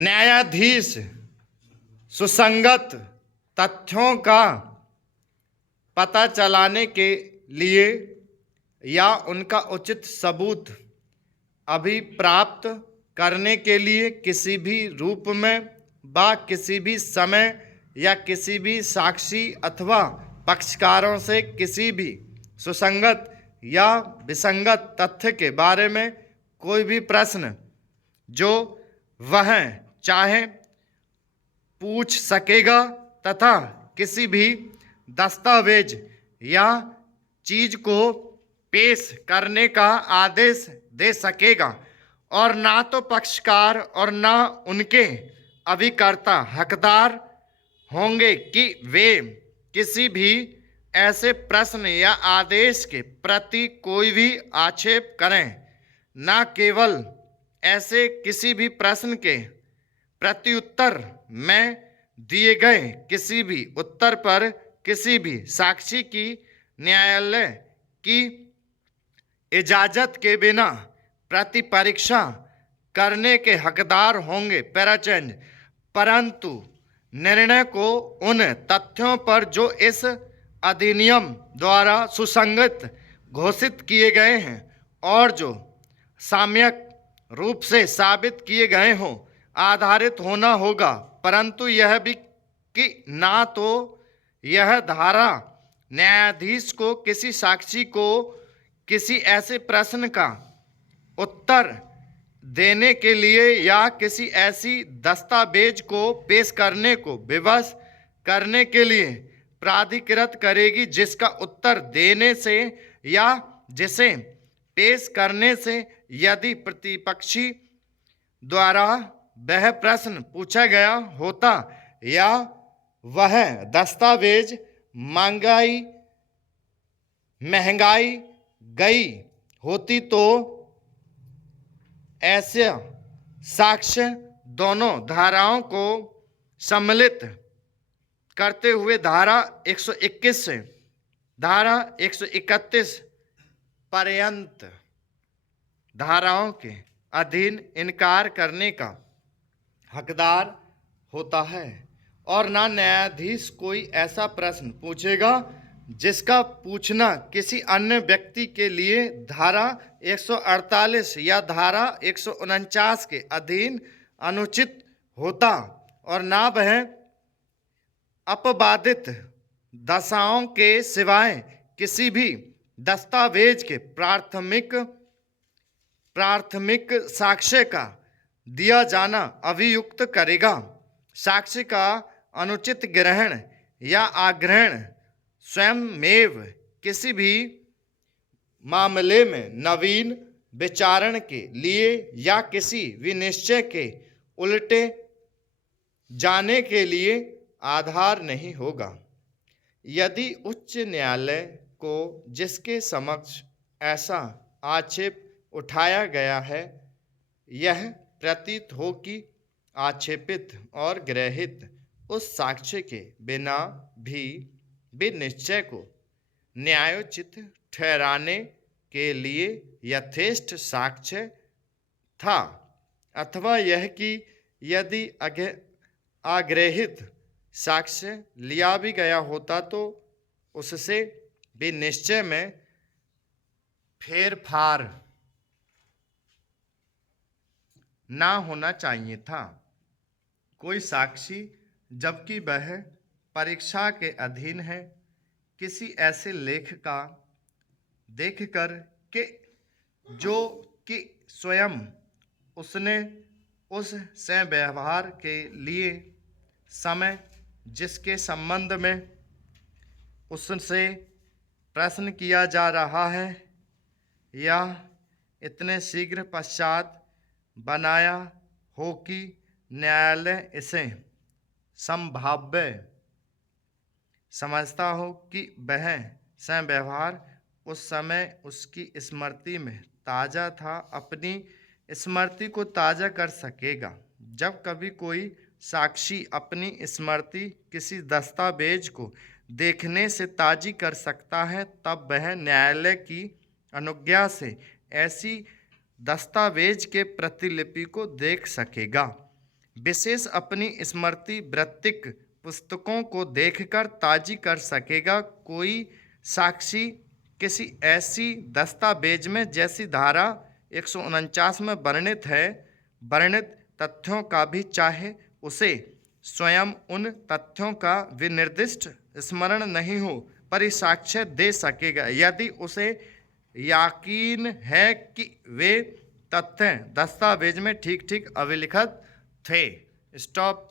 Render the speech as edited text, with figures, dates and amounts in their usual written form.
न्यायाधीश सुसंगत तथ्यों का पता चलाने के लिए या उनका उचित सबूत अभिप्राप्त करने के लिए किसी भी रूप में व किसी भी समय या किसी भी साक्षी अथवा पक्षकारों से किसी भी सुसंगत या विसंगत तथ्य के बारे में कोई भी प्रश्न जो वह चाहे पूछ सकेगा तथा किसी भी दस्तावेज या चीज को पेश करने का आदेश दे सकेगा और ना तो पक्षकार और ना उनके अभिकर्ता हकदार होंगे कि वे किसी भी ऐसे प्रश्न या आदेश के प्रति कोई भी आक्षेप करें। न केवल ऐसे किसी भी प्रश्न के प्रत्युत्तर में दिए गए किसी भी उत्तर पर किसी भी साक्षी की न्यायालय की इजाजत के बिना प्रतिपरीक्षा करने के हकदार होंगे। पैराचेंज परंतु निर्णय को उन तथ्यों पर जो इस अधिनियम द्वारा सुसंगत घोषित किए गए हैं और जो साम्यक रूप से साबित किए गए हों आधारित होना होगा। परंतु यह भी कि ना तो यह धारा न्यायाधीश को किसी साक्षी को किसी ऐसे प्रश्न का उत्तर देने के लिए या किसी ऐसी दस्तावेज को पेश करने को विवश करने के लिए प्राधिकृत करेगी जिसका उत्तर देने से या जिसे पेश करने से यदि प्रतिपक्षी द्वारा वह प्रश्न पूछा गया होता या वह दस्तावेज महंगाई गई होती तो ऐसे साक्ष्य दोनों धाराओं को सम्मिलित करते हुए धारा 121 से धारा 131 पर्यंत धाराओं के अधीन इनकार करने का हकदार होता है और ना न्यायाधीश कोई ऐसा प्रश्न पूछेगा जिसका पूछना किसी अन्य व्यक्ति के लिए धारा 148 या धारा 149 के अधीन अनुचित होता और ना वह अपवादित दशाओं के सिवाय किसी भी दस्तावेज के प्राथमिक साक्ष्य का दिया जाना अभियुक्त करेगा। साक्ष्य का अनुचित ग्रहण या आग्रहण स्वयंमेव किसी भी मामले में नवीन विचारण के लिए या किसी विनिश्चय के उलटे जाने के लिए आधार नहीं होगा। यदि उच्च न्यायालय को जिसके समक्ष ऐसा आक्षेप उठाया गया है यह प्रतीत हो कि आक्षेपित और ग्रहित उस साक्ष्य के बिना भी विनिश्चय को न्यायोचित ठहराने के लिए यथेष्ट साक्ष्य था अथवा यह कि यदि आग्रहित साक्ष्य लिया भी गया होता तो उससे विनिश्चय में फेरफार ना होना चाहिए था। कोई साक्षी जबकि वह परीक्षा के अधीन है किसी ऐसे लेख का देखकर कि जो कि स्वयं उसने उस से व्यवहार के लिए समय जिसके संबंध में उससे प्रश्न किया जा रहा है या इतने शीघ्र पश्चात बनाया हो कि न्यायालय इसे संभाव्य समझता हो कि वह स्वयं व्यवहार उस समय उसकी स्मृति में ताज़ा था अपनी स्मृति को ताज़ा कर सकेगा। जब कभी कोई साक्षी अपनी स्मृति किसी दस्तावेज को देखने से ताज़ी कर सकता है तब वह न्यायालय की अनुज्ञा से ऐसी दस्तावेज के प्रतिलिपि को देख सकेगा। विशेष अपनी स्मृति वृत्तिक पुस्तकों को देखकर ताजी कर सकेगा। कोई साक्षी किसी ऐसी दस्तावेज में जैसी धारा 149 में वर्णित है, वर्णित तथ्यों का भी चाहे उसे स्वयं उन तथ्यों का विनिर्दिष्ट स्मरण नहीं हो, पर ही साक्ष्य दे सकेगा यदि उसे यकीन है कि वे तथ्य दस्तावेज में ठीक ठीक अभिलिखित थे। स्टॉप।